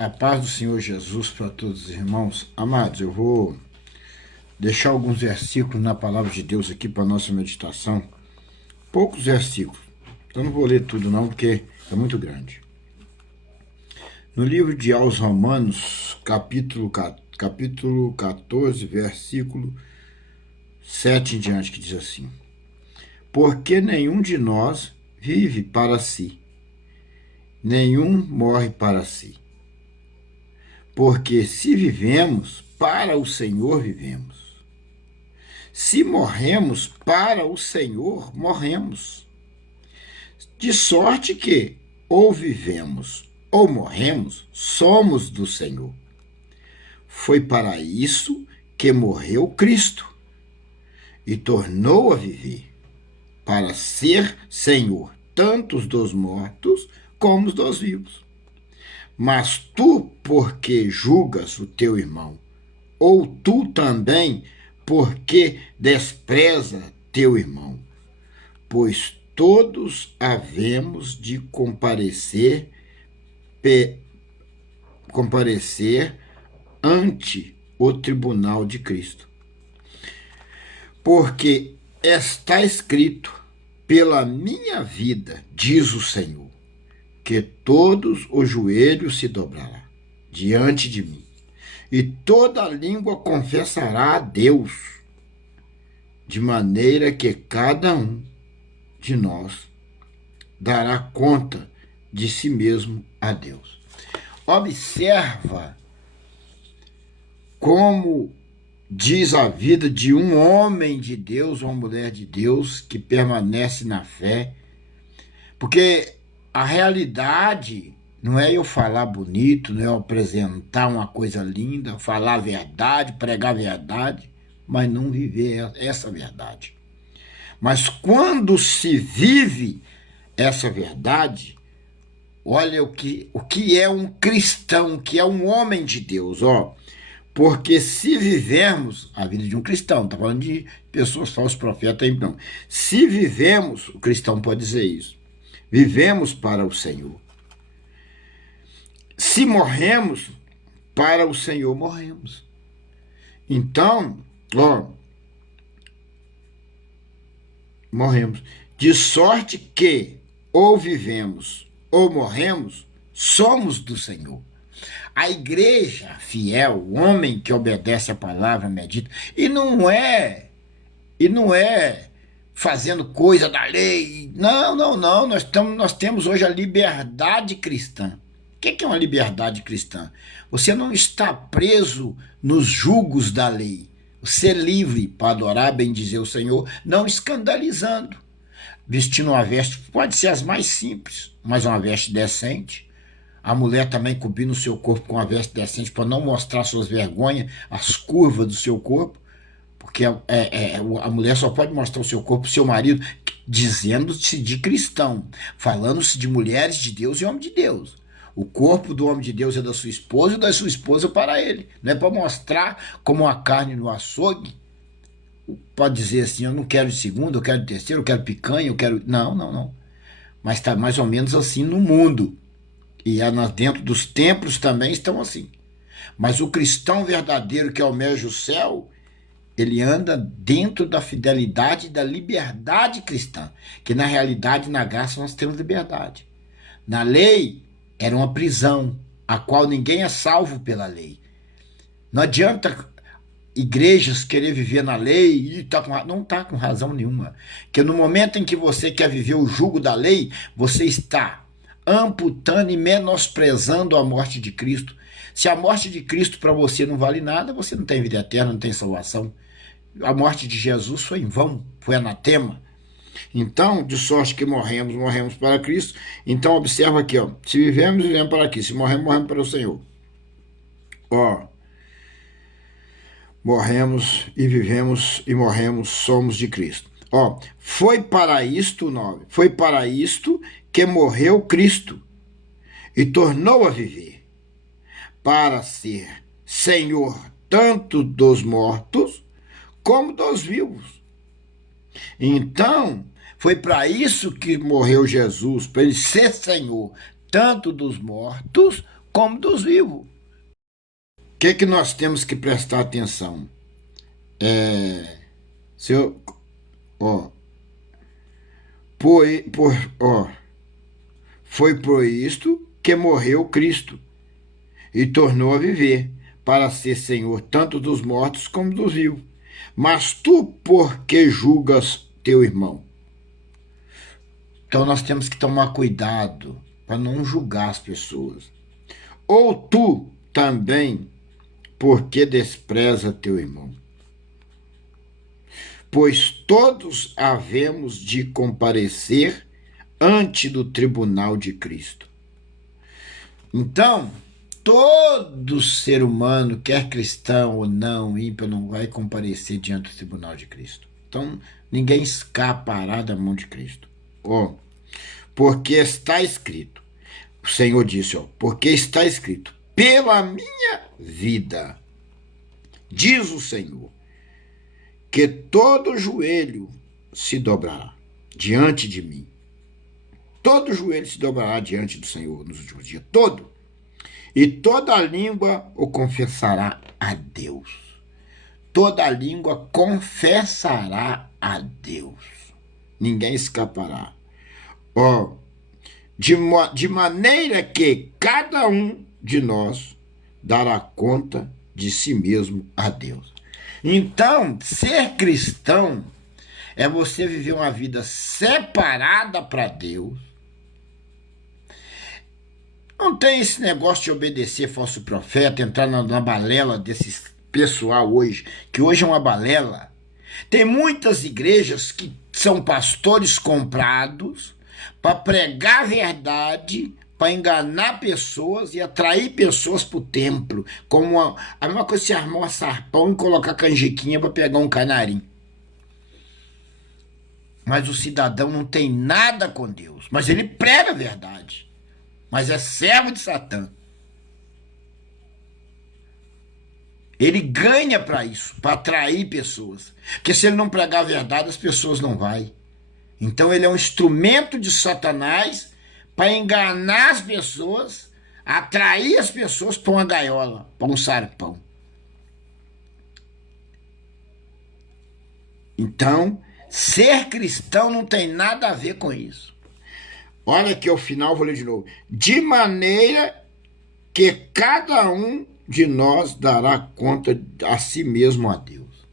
A paz do Senhor Jesus para todos os irmãos. Amados, eu vou deixar alguns versículos na palavra de Deus aqui para nossa meditação. Poucos versículos. Então não vou ler tudo não, porque é muito grande. No livro de aos Romanos, capítulo 14, versículo 7 em diante, que diz assim: Porque nenhum de nós vive para si, nenhum morre para si. Porque se vivemos, para o Senhor vivemos. Se morremos, para o Senhor morremos. De sorte que, ou vivemos, ou morremos, somos do Senhor. Foi para isso que morreu Cristo e tornou a viver, para ser Senhor, tanto dos mortos como dos vivos. Mas tu, porque julgas o teu irmão, ou tu também, porque despreza teu irmão? Pois todos havemos de comparecer ante o tribunal de Cristo. Porque está escrito: pela minha vida, diz o Senhor, que todos os joelhos se dobrarão diante de mim, e toda língua confessará a Deus, de maneira que cada um de nós dará conta de si mesmo a Deus. Observa como diz a vida de um homem de Deus, uma mulher de Deus, que permanece na fé, porque a realidade não é eu falar bonito, não é eu apresentar uma coisa linda, falar a verdade, pregar a verdade, mas não viver essa verdade. Mas quando se vive essa verdade, olha o que é um cristão, o que é um homem de Deus, ó. Porque se vivermos a vida de um cristão, está falando de pessoas, falsos profetas aí, não. Se vivemos, o cristão pode dizer isso, vivemos para o Senhor. Se morremos, para o Senhor morremos. Então, ó, morremos. De sorte que, ou vivemos, ou morremos, somos do Senhor. A igreja fiel, o homem que obedece a palavra, medita, e não é fazendo coisa da lei. Não. Nós temos hoje a liberdade cristã. O que é uma liberdade cristã? Você não está preso nos jugos da lei. Você é livre para adorar, bendizer o Senhor, não escandalizando. Vestindo uma veste, pode ser as mais simples, mas uma veste decente. A mulher também cobrindo o seu corpo com uma veste decente para não mostrar suas vergonhas, as curvas do seu corpo, porque a mulher só pode mostrar o seu corpo para o seu marido, dizendo-se de cristão, falando-se de mulheres de Deus e homem de Deus. O corpo do homem de Deus é da sua esposa e da sua esposa para ele. Não é para mostrar como uma carne no açougue. Pode dizer assim, eu não quero de segundo, eu quero de terceiro, eu quero picanha, eu quero... Não. Mas está mais ou menos assim no mundo. E dentro dos templos também estão assim. Mas o cristão verdadeiro que almeja o céu, ele anda dentro da fidelidade e da liberdade cristã. Que na realidade, na graça, nós temos liberdade. Na lei, era uma prisão, a qual ninguém é salvo pela lei. Não adianta igrejas querer viver na lei e não está com razão nenhuma. Porque no momento em que você quer viver o jugo da lei, você está amputando e menosprezando a morte de Cristo. Se a morte de Cristo para você não vale nada, você não tem vida eterna, não tem salvação. A morte de Jesus foi em vão, foi anatema. Então, de sorte que morremos para Cristo. Então, observa aqui, ó. Se vivemos para aqui. Se morremos para o Senhor. Ó. Morremos e vivemos e morremos, somos de Cristo. Ó. Foi para isto que morreu Cristo e tornou a viver, para ser Senhor tanto dos mortos como dos vivos. Então, foi para isso que morreu Jesus, para ele ser Senhor tanto dos mortos como dos vivos. O que nós temos que prestar atenção? Se eu, ó, ó, foi por isto que morreu Cristo e tornou a viver, para ser Senhor tanto dos mortos como dos vivos. Mas tu, por que julgas teu irmão? Então nós temos que tomar cuidado para não julgar as pessoas. Ou tu também, por que despreza teu irmão? Pois todos havemos de comparecer ante do tribunal de Cristo. Então, todo ser humano, quer cristão ou não, ímpio, não vai comparecer diante do tribunal de Cristo. Então, ninguém escapará da mão de Cristo. Ó, porque está escrito, o Senhor disse, ó, porque está escrito, pela minha vida, diz o Senhor, que todo joelho se dobrará diante de mim. Todo joelho se dobrará diante do Senhor nos últimos dias, todo. E toda língua o confessará a Deus. Toda língua confessará a Deus. Ninguém escapará. Ó, de maneira que cada um de nós dará conta de si mesmo a Deus. Então, ser cristão é você viver uma vida separada para Deus. Não tem esse negócio de obedecer falso profeta, entrar na balela desse pessoal hoje, que hoje é uma balela. Tem muitas igrejas que são pastores comprados para pregar a verdade, para enganar pessoas e atrair pessoas para o templo. Como a mesma coisa se armar um sarpão e colocar canjiquinha para pegar um canarim. Mas o cidadão não tem nada com Deus, mas ele prega a verdade. Mas é servo de Satã. Ele ganha para isso, para atrair pessoas. Porque se ele não pregar a verdade, as pessoas não vão. Então ele é um instrumento de Satanás para enganar as pessoas, atrair as pessoas para uma gaiola, para um sarpão. Então, ser cristão não tem nada a ver com isso. Olha aqui ao final, vou ler de novo. De maneira que cada um de nós dará conta a si mesmo a Deus.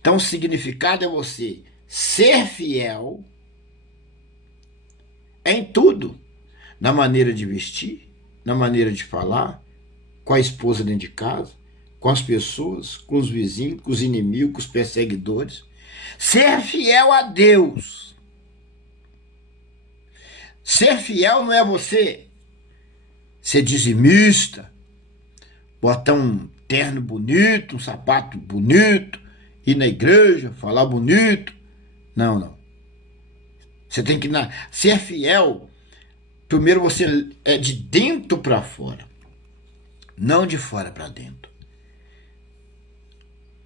Então, o significado é você ser fiel em tudo. Na maneira de vestir, na maneira de falar, com a esposa dentro de casa, com as pessoas, com os vizinhos, com os inimigos, com os perseguidores. Ser fiel a Deus. Ser fiel não é você ser dizimista, botar um terno bonito, um sapato bonito, ir na igreja, falar bonito. Não, não. Você tem que ser fiel. Primeiro você é de dentro para fora, não de fora para dentro.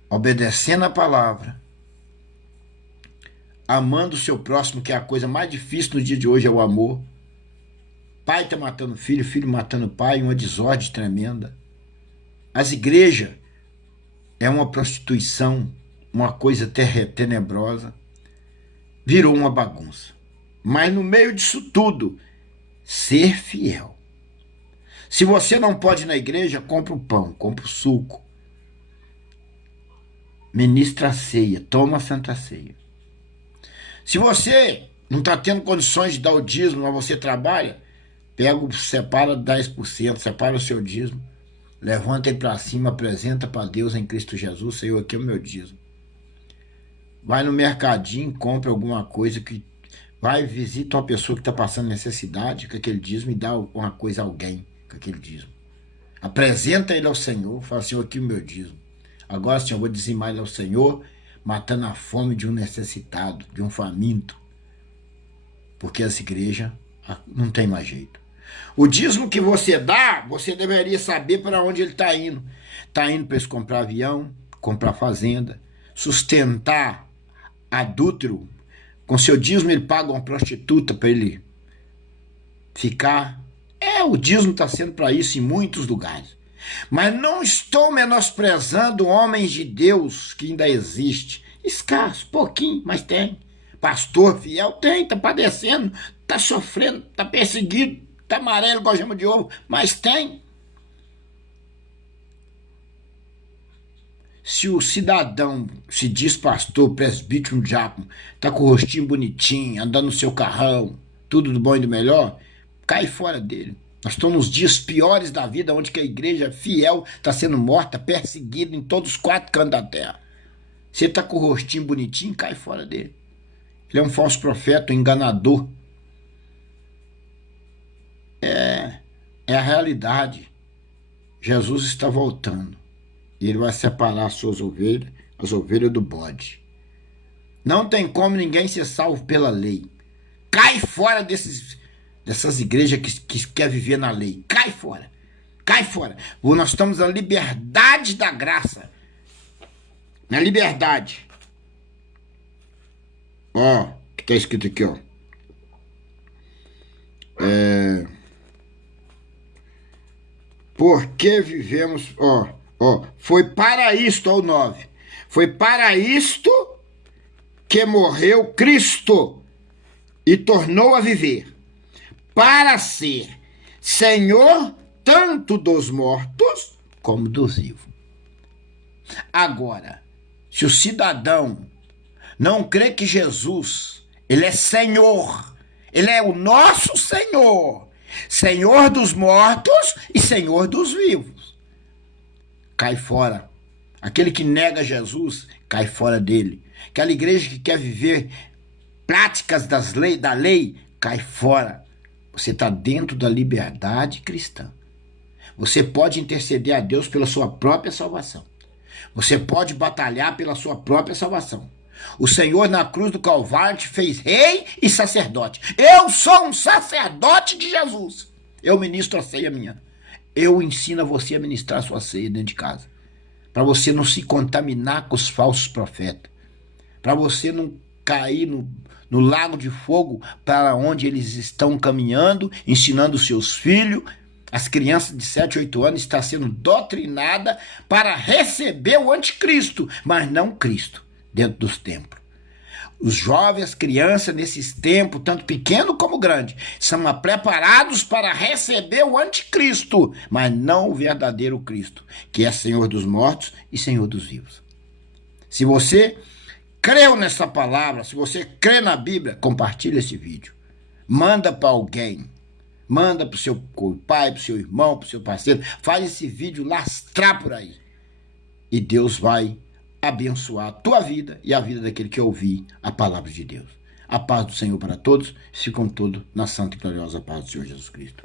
Obedecendo a palavra, amando o seu próximo, que é a coisa mais difícil no dia de hoje, é o amor. Pai está matando filho, filho matando pai, uma desordem tremenda. As igrejas é uma prostituição, uma coisa tenebrosa. Virou uma bagunça. Mas no meio disso tudo, ser fiel. Se você não pode ir na igreja, compra o pão, compra o suco. Ministra a ceia, toma a Santa Ceia. Se você não está tendo condições de dar o dízimo, mas você trabalha, separa 10%, separa o seu dízimo, levanta ele para cima, apresenta para Deus em Cristo Jesus, Senhor, aqui é o meu dízimo. Vai no mercadinho, compra alguma coisa, vai visita uma pessoa que está passando necessidade com aquele dízimo e dá uma coisa a alguém com aquele dízimo. Apresenta ele ao Senhor, fala, Senhor, aqui é o meu dízimo. Agora, Senhor, eu vou dizimar ele ao Senhor, matando a fome de um necessitado, de um faminto. Porque essa igreja não tem mais jeito. O dízimo que você dá, você deveria saber para onde ele está indo. Está indo para eles comprar avião, comprar fazenda, sustentar adúltero. Com seu dízimo ele paga uma prostituta para ele ficar. O dízimo está sendo para isso em muitos lugares. Mas não estou menosprezando homens de Deus que ainda existe. Escasso, pouquinho, mas tem. Pastor fiel tem, está padecendo, está sofrendo, está perseguido, está amarelo igual gema de ovo, mas tem. Se o cidadão se diz pastor, presbítero, diácono, está com o rostinho bonitinho, andando no seu carrão, tudo do bom e do melhor, cai fora dele. Nós estamos nos dias piores da vida, onde que a igreja fiel está sendo morta, perseguida em todos os 4 cantos da terra. Se ele está com o rostinho bonitinho, cai fora dele. Ele é um falso profeta, um enganador. É a realidade. Jesus está voltando. E ele vai separar as suas ovelhas, as ovelhas do bode. Não tem como ninguém ser salvo pela lei. Cai fora dessas igrejas que quer viver na lei. Cai fora. Cai fora. Nós estamos na liberdade da graça. Na liberdade. Ó, que está escrito aqui, ó. Porque vivemos, foi para isto, ao 9. Foi para isto que morreu Cristo e tornou a viver, para ser Senhor tanto dos mortos como dos vivos. Agora, se o cidadão não crê que Jesus, ele é Senhor, ele é o nosso Senhor, Senhor dos mortos e Senhor dos vivos, cai fora. Aquele que nega Jesus, cai fora dele. Aquela igreja que quer viver práticas da lei, cai fora. Você está dentro da liberdade cristã. Você pode interceder a Deus pela sua própria salvação. Você pode batalhar pela sua própria salvação. O Senhor na cruz do Calvário te fez rei e sacerdote. Eu sou um sacerdote de Jesus. Eu ministro a ceia minha. Eu ensino a você a ministrar a sua ceia dentro de casa. Para você não se contaminar com os falsos profetas. Para você não cair no lago de fogo para onde eles estão caminhando, ensinando os seus filhos. As crianças de 7, 8 anos estão sendo doutrinadas para receber o anticristo, mas não Cristo, dentro dos templos. Os jovens, as crianças, nesses tempos, tanto pequeno como grande, são preparados para receber o anticristo, mas não o verdadeiro Cristo, que é Senhor dos mortos e Senhor dos vivos. Se você creu nessa palavra, se você crê na Bíblia, compartilha esse vídeo. Manda para alguém. Manda para o seu pai, para o seu irmão, para o seu parceiro. Faz esse vídeo lastrar por aí. E Deus vai abençoar a tua vida e a vida daquele que ouvir a palavra de Deus. A paz do Senhor para todos. Ficam todos na santa e gloriosa paz do Senhor Jesus Cristo.